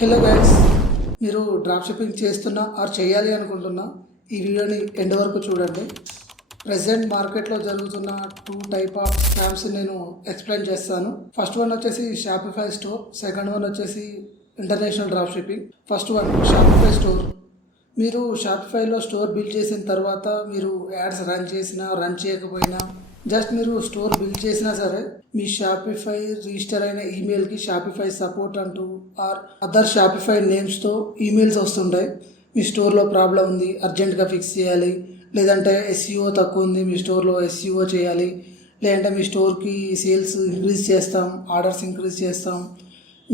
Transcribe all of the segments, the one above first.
Hello guys, మీరు drop shipping చేస్తున్నా are చేయాలి అనుకుంటున్నా ఈ వీడియోని ఎండ్ వరకు చూడండి. ప్రెసెంట్ మార్కెట్లో జరుగుతున్న 2 టైప్ ఆఫ్ స్కామ్స్ నేను ఎక్స్ప్లెయిన్ చేస్తాను. ఫస్ట్ వన్ వచ్చేసి షాపిఫై స్టోర్, సెకండ్ వన్ వచ్చేసి international drop shipping. First one Shopify store. మీరు షాపిఫైలో స్టోర్ బిల్డ్ చేసిన తర్వాత మీరు యాడ్స్ రన్ చేసినా రన్ చేయకపోయినా జస్ట్ మీరు స్టోర్ బిల్డ్ చేసినా సరే మీ షాపిఫై రిజిస్టర్ అయిన ఈమెయిల్కి షాపిఫై సపోర్ట్ అంటూ ఆర్ అదర్ షాపిఫై నేమ్స్తో ఈమెయిల్స్ వస్తుంటాయి. మీ స్టోర్లో ప్రాబ్లం ఉంది, అర్జెంటుగా ఫిక్స్ చేయాలి, లేదంటే ఎస్ఈఓ తక్కువ ఉంది, మీ స్టోర్లో ఎస్ఈఓ చేయాలి, లేదంటే మీ స్టోర్కి సేల్స్ ఇంక్రీజ్ చేస్తాం, ఆర్డర్స్ ఇంక్రీజ్ చేస్తాం,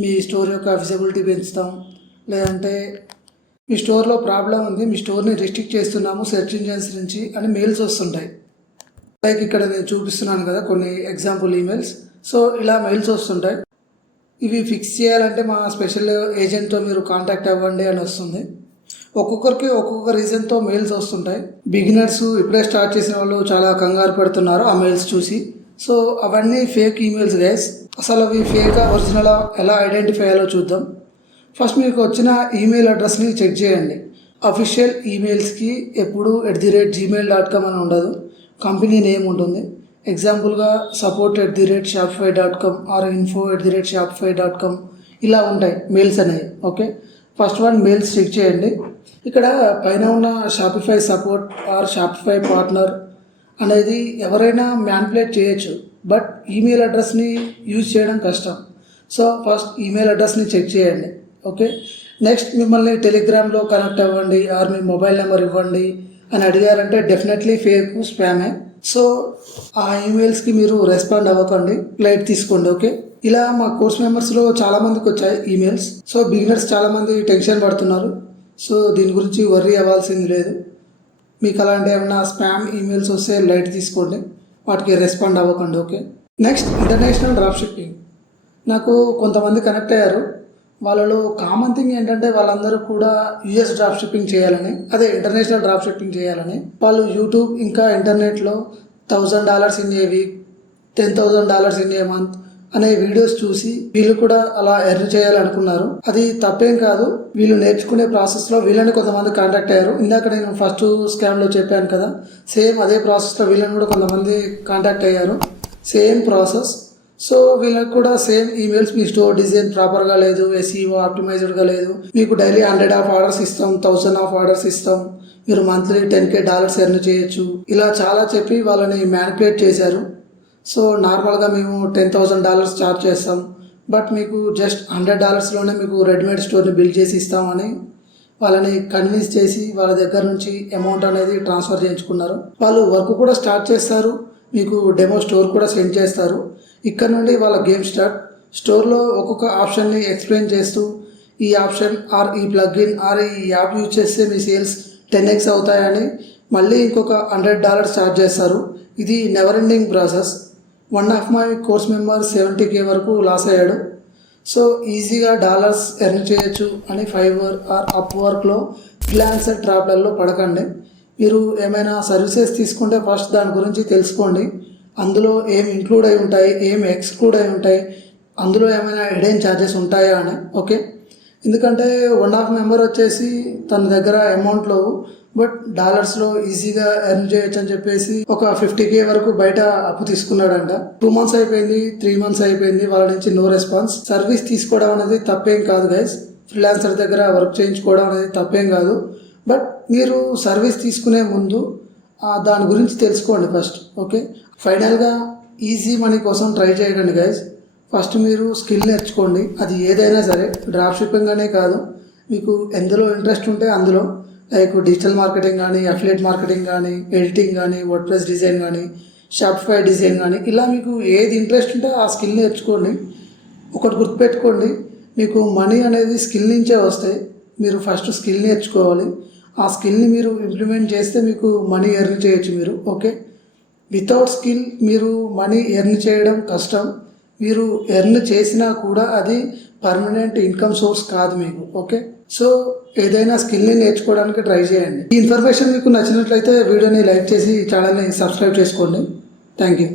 మీ స్టోర్ యొక్క విజిబిలిటీ పెంచుతాం, లేదంటే మీ స్టోర్లో ప్రాబ్లం ఉంది, మీ స్టోర్ని రిస్ట్రిక్ట్ చేస్తున్నాము సెర్చ్ ఇంజన్స్ నుంచి అని మెయిల్స్ వస్తుంటాయి. లైక్ ఇక్కడ నేను చూపిస్తున్నాను కదా కొన్ని ఎగ్జాంపుల్ ఈమెయిల్స్. సో ఇలా మెయిల్స్ వస్తుంటాయి. ఇవి ఫిక్స్ చేయాలంటే మా స్పెషల్ ఏజెంట్తో మీరు కాంటాక్ట్ అవ్వండి అని వస్తుంది. ఒక్కొక్కరికి ఒక్కొక్క రీజన్తో మెయిల్స్ వస్తుంటాయి. బిగినర్స్ ఇప్పుడే స్టార్ట్ చేసిన వాళ్ళు చాలా కంగారు పెడుతున్నారు ఆ మెయిల్స్ చూసి. సో అవన్నీ ఫేక్ ఈమెయిల్స్ గైస్. అసలు అవి ఫేకా ఒరిజినలా ఎలా ఐడెంటిఫై అయ్యాలో చూద్దాం. ఫస్ట్ మీకు వచ్చిన ఈమెయిల్ అడ్రస్ని చెక్ చేయండి. అఫీషియల్ ఈమెయిల్స్కి ఎప్పుడు @gmail.com అని ఉండదు, కంపెనీ నేమ్ ఉంటుంది. ఎగ్జాంపుల్గా support@shopify.com ఆర్ info@shopify.com ఇలా ఉంటాయి మెయిల్స్ అనేవి. Okay, first one mails check చేయండి. ఇక్కడ పైన ఉన్న Shopify support or Shopify partner అనేది ఎవరైనా మ్యానిపులేట్ చేయొచ్చు, బట్ ఈమెయిల్ అడ్రస్ని యూజ్ చేయడం కష్టం. సో ఫస్ట్ ఈమెయిల్ అడ్రస్ని చెక్ చేయండి. ఓకే, నెక్స్ట్ మిమ్మల్ని టెలిగ్రామ్లో కనెక్ట్ అవ్వండి ఆర్ మీ మొబైల్ నెంబర్ ఇవ్వండి అని అడిగారంటే డెఫినెట్లీ ఫేక్, స్పామే. సో ఆ ఈమెయిల్స్కి మీరు రెస్పాండ్ అవ్వకండి, లైట్ తీసుకోండి. ఓకే, ఇలా మా కోర్స్ మెంబర్స్లో చాలామందికి వచ్చాయి ఈమెయిల్స్. సో బిగినర్స్ చాలామంది టెన్షన్ పడుతున్నారు. సో దీని గురించి వర్రీ అవ్వాల్సింది లేదు. మీకు అలాంటి ఏమైనా స్పామ్ ఈమెయిల్స్ వస్తే లైట్ తీసుకోండి, వాటికి రెస్పాండ్ అవ్వకండి. Okay, next international drop shipping. నాకు కొంతమంది కనెక్ట్ అయ్యారు. వాళ్ళలో కామన్ థింగ్ ఏంటంటే వాళ్ళందరూ కూడా యూఎస్ డ్రాప్ షిప్పింగ్ చేయాలని, అదే ఇంటర్నేషనల్ డ్రాప్ షిప్పింగ్ చేయాలని. వాళ్ళు యూట్యూబ్ ఇంకా ఇంటర్నెట్లో $1000 in a week, $10,000 in a month అనే వీడియోస్ చూసి వీళ్ళు కూడా అలా ఎర్న్ చేయాలనుకున్నారు. అది తప్పేం కాదు. వీళ్ళు నేర్చుకునే ప్రాసెస్లో వీళ్ళని కొంతమంది కాంటాక్ట్ అయ్యారు. ఇందాక నేను ఫస్ట్ స్కామ్లో చెప్పాను కదా, సేమ్ అదే ప్రాసెస్లో వీళ్ళని కూడా కొంతమంది కాంటాక్ట్ అయ్యారు. Same process. సో వీళ్ళకి కూడా సేమ్ ఈమెయిల్స్, మీ స్టోర్ డిజైన్ ప్రాపర్గా లేదు, ఎస్ఈఓ ఆప్టిమైజ్డ్గా లేదు, మీకు డైలీ 100 ఆఫ్ ఆర్డర్స్ ఇస్తాం, 1000 ఆఫ్ ఆర్డర్స్ ఇస్తాం, మీరు మంత్లీ $10,000 ఎర్న్ చేయొచ్చు, ఇలా చాలా చెప్పి వాళ్ళని మ్యానిపులేట్ చేశారు. సో నార్మల్గా మేము $10,000 ఛార్జ్ చేస్తాం, బట్ మీకు జస్ట్ $100లోనే మీకు రెడీమేడ్ స్టోర్ని బిల్డ్ చేసి ఇస్తామని వాళ్ళని కన్విన్స్ చేసి వాళ్ళ దగ్గర నుంచి అమౌంట్ అనేది ట్రాన్స్ఫర్ చేయించుకున్నారు. వాళ్ళు వర్క్ కూడా స్టార్ట్ చేస్తారు, మీకు డెమో స్టోర్ కూడా సెండ్ చేస్తారు. ఇక్కడ నుండి వాళ్ళ గేమ్ స్టార్ట్. స్టోర్లో ఒక్కొక్క ఆప్షన్ని ఎక్స్ప్లెయిన్ చేస్తూ ఈ ఆప్షన్ ఆర్ ఈ ప్లగ్ఇన్ ఆర్ ఈ యాప్ యూజ్ చేస్తే మీ సేల్స్ 10x అవుతాయని మళ్ళీ ఇంకొక $100 ఛార్జ్ చేస్తారు. ఇది never ending process. One of my course member 70K వరకు లాస్ అయ్యాడు. సో ఈజీగా డాలర్స్ ఎర్న్ చేయొచ్చు అని ఫైవర్ ఆర్ అప్ వర్క్లో ఫ్రీలాన్సర్ ట్రాప్లలో పడకండి. మీరు ఏమైనా సర్వీసెస్ తీసుకుంటే ఫస్ట్ దాని గురించి తెలుసుకోండి. అందులో ఏం ఇంక్లూడ్ అయి ఉంటాయి, ఏం ఎక్స్క్లూడ్ అయి ఉంటాయి, అందులో ఏమైనా హిడెన్ ఛార్జెస్ ఉంటాయా అని. ఓకే, ఎందుకంటే వన్ ఆఫ్ మెంబర్ వచ్చేసి తన దగ్గర అమౌంట్లో బట్ డాలర్స్లో ఈజీగా ఎర్న్ చేయొచ్చు అని చెప్పేసి ఒక 50K వరకు బయట అప్పు తీసుకున్నాడంట. 2 months అయిపోయింది, 3 months అయిపోయింది, వాళ్ళ నుంచి నో రెస్పాన్స్. సర్వీస్ తీసుకోవడం అనేది తప్పేం కాదు గైస్, ఫ్రీలాన్సర్ దగ్గర వర్క్ చేయించుకోవడం అనేది తప్పేం కాదు. బట్ మీరు సర్వీస్ తీసుకునే ముందు దాని గురించి తెలుసుకోండి ఫస్ట్. ఓకే, ఫైనల్గా ఈజీ మనీ కోసం ట్రై చేయకండి గైస్. ఫస్ట్ మీరు స్కిల్ నేర్చుకోండి, అది ఏదైనా సరే, డ్రాప్ షిప్పింగ్ అనే కాదు, మీకు ఎందులో ఇంట్రెస్ట్ ఉంటే అందులో, లైక్ డిజిటల్ మార్కెటింగ్ కానీ, అఫిలియేట్ మార్కెటింగ్ కానీ, ఎడిటింగ్ కానీ, వర్డ్ప్రెస్ డిజైన్ కానీ, షాపిఫై డిజైన్ కానీ, ఇలా మీకు ఏది ఇంట్రెస్ట్ ఉంటే ఆ స్కిల్ నేర్చుకోండి. ఒకటి గుర్తుపెట్టుకోండి, మీకు మనీ అనేది స్కిల్ నుంచే వస్తాయి. మీరు ఫస్ట్ స్కిల్ నేర్చుకోవాలి, ఆ స్కిల్ని మీరు ఇంప్లిమెంట్ చేస్తే మీకు మనీ ఎర్న్ చేయొచ్చు మీరు. ఓకే, వితౌట్ స్కిల్ మీరు మనీ ఎర్న్ చేయడం కష్టం. మీరు ఎర్న్ చేసినా కూడా అది పర్మనెంట్ ఇన్కమ్ సోర్స్ కాదు మీకు. ఓకే, సో ఏదైనా స్కిల్ని నేర్చుకోవడానికి ట్రై చేయండి. ఈ ఇన్ఫర్మేషన్ మీకు నచ్చినట్లయితే వీడియోని లైక్ చేసి ఛానల్ని సబ్స్క్రైబ్ చేసుకోండి. Thank you.